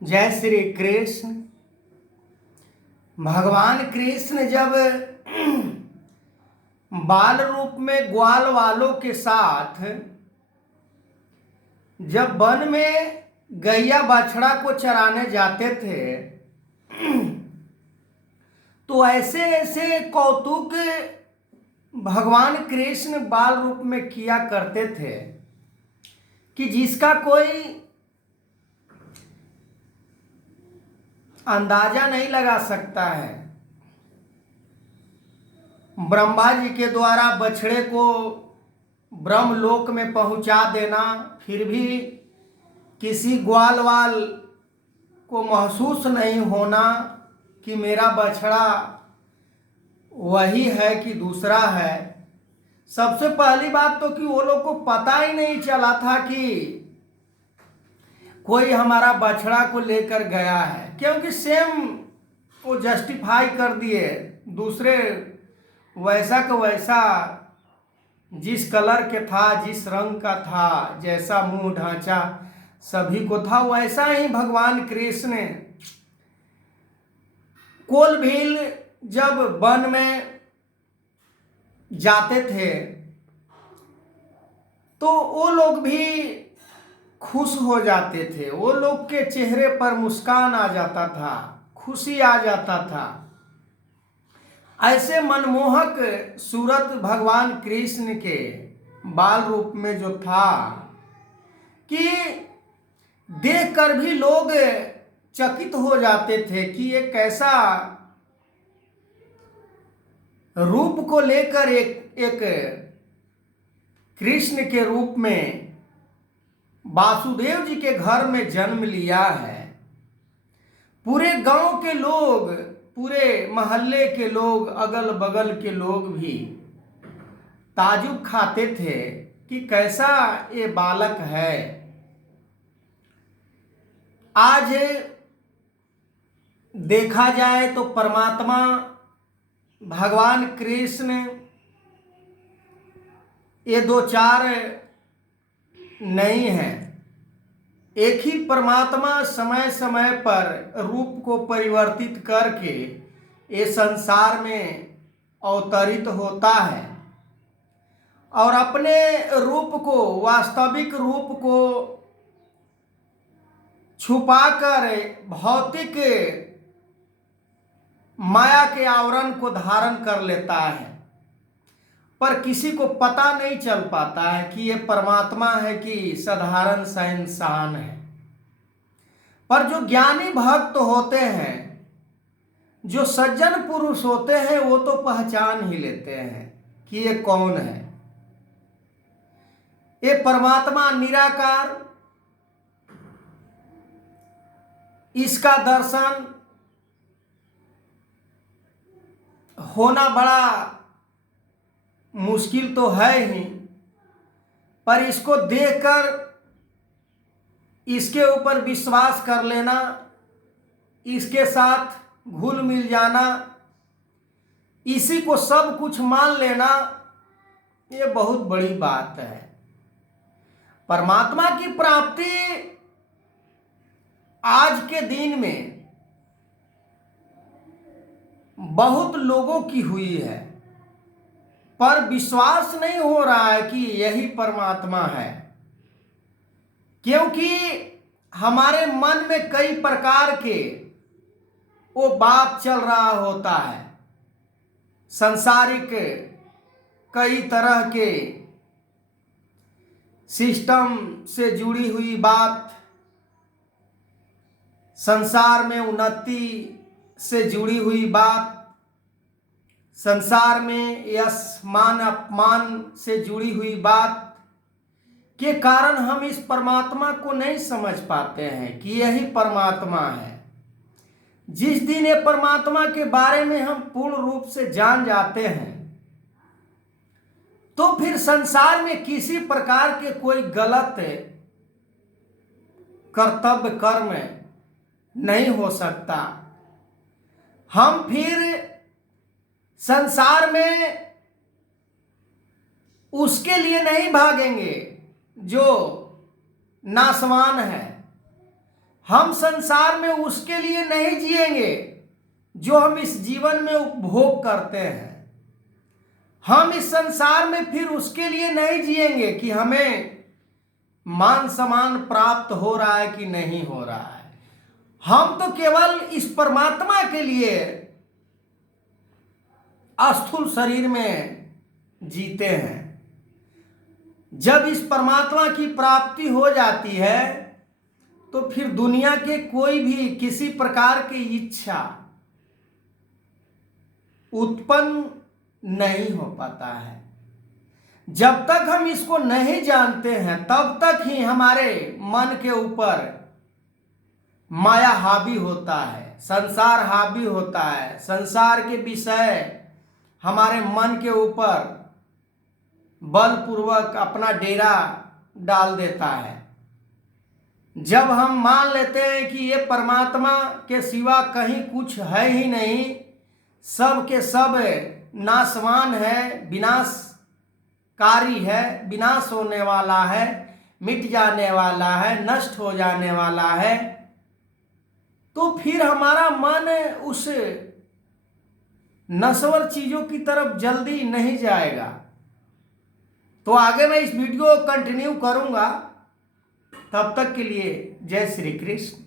जय श्री कृष्ण। भगवान कृष्ण जब बाल रूप में ग्वाल वालों के साथ जब वन में गैया बछड़ा को चराने जाते थे तो ऐसे ऐसे कौतुक भगवान कृष्ण बाल रूप में किया करते थे कि जिसका कोई अंदाजा नहीं लगा सकता है। ब्रह्मा जी के द्वारा बछड़े को ब्रह्मलोक में पहुंचा देना, फिर भी किसी ग्वालवाल को महसूस नहीं होना कि मेरा बछड़ा वही है कि दूसरा है। सबसे पहली बात तो कि वो लोग को पता ही नहीं चला था कि कोई हमारा बछड़ा को लेकर गया है, क्योंकि सेम वो जस्टिफाई कर दिए, दूसरे वैसा का वैसा जिस कलर के था, जिस रंग का था, जैसा मुंह ढांचा सभी को था, वैसा ही भगवान कृष्ण कोल भील जब वन में जाते थे तो वो लोग भी खुश हो जाते थे। वो लोग के चेहरे पर मुस्कान आ जाता था, खुशी आ जाता था। ऐसे मनमोहक सूरत भगवान कृष्ण के बाल रूप में जो था कि देखकर भी लोग चकित हो जाते थे कि ये कैसा रूप को लेकर एक कृष्ण के रूप में वासुदेव जी के घर में जन्म लिया है। पूरे गांव के लोग, पूरे मोहल्ले के लोग, अगल बगल के लोग भी ताजुब खाते थे कि कैसा ये बालक है। आज देखा जाए तो परमात्मा भगवान कृष्ण ये दो चार नहीं है, एक ही परमात्मा समय समय पर रूप को परिवर्तित करके ये संसार में अवतरित होता है और अपने रूप को, वास्तविक रूप को छुपाकर भौतिक माया के आवरण को धारण कर लेता है, पर किसी को पता नहीं चल पाता है कि ये परमात्मा है कि साधारण सा इंसान है। पर जो ज्ञानी भक्त होते हैं, जो सज्जन पुरुष होते हैं, वो तो पहचान ही लेते हैं कि ये कौन है। ये परमात्मा निराकार, इसका दर्शन होना बड़ा मुश्किल तो है ही, पर इसको देखकर इसके ऊपर विश्वास कर लेना, इसके साथ घुल मिल जाना, इसी को सब कुछ मान लेना, ये बहुत बड़ी बात है। परमात्मा की प्राप्ति आज के दिन में बहुत लोगों की हुई है, पर विश्वास नहीं हो रहा है कि यही परमात्मा है, क्योंकि हमारे मन में कई प्रकार के वो बात चल रहा होता है। सांसारिक कई तरह के सिस्टम से जुड़ी हुई बात, संसार में उन्नति से जुड़ी हुई बात, संसार में यश मान अपमान से जुड़ी हुई बात के कारण हम इस परमात्मा को नहीं समझ पाते हैं कि यही परमात्मा है। जिस दिन ये परमात्मा के बारे में हम पूर्ण रूप से जान जाते हैं तो फिर संसार में किसी प्रकार के कोई गलत कर्तव्य कर्म नहीं हो सकता। हम फिर संसार में उसके लिए नहीं भागेंगे जो नाशवान है, हम संसार में उसके लिए नहीं जिएंगे जो हम इस जीवन में उपभोग करते हैं। हम इस संसार में फिर उसके लिए नहीं जिएंगे कि हमें मान सम्मान प्राप्त हो रहा है कि नहीं हो रहा है। हम तो केवल इस परमात्मा के लिए स्थूल शरीर में जीते हैं। जब इस परमात्मा की प्राप्ति हो जाती है तो फिर दुनिया के कोई भी किसी प्रकार की इच्छा उत्पन्न नहीं हो पाता है। जब तक हम इसको नहीं जानते हैं तब तक ही हमारे मन के ऊपर माया हावी होता है, संसार हावी होता है। संसार के विषय हमारे मन के ऊपर बलपूर्वक अपना डेरा डाल देता है। जब हम मान लेते हैं कि ये परमात्मा के सिवा कहीं कुछ है ही नहीं, सब के सब नाशवान है, विनाशकारी है, विनाश होने वाला है, मिट जाने वाला है, नष्ट हो जाने वाला है, तो फिर हमारा मन उस नश्वर चीजों की तरफ जल्दी नहीं जाएगा। तो आगे मैं इस वीडियो को कंटिन्यू करूंगा। तब तक के लिए जय श्री कृष्ण।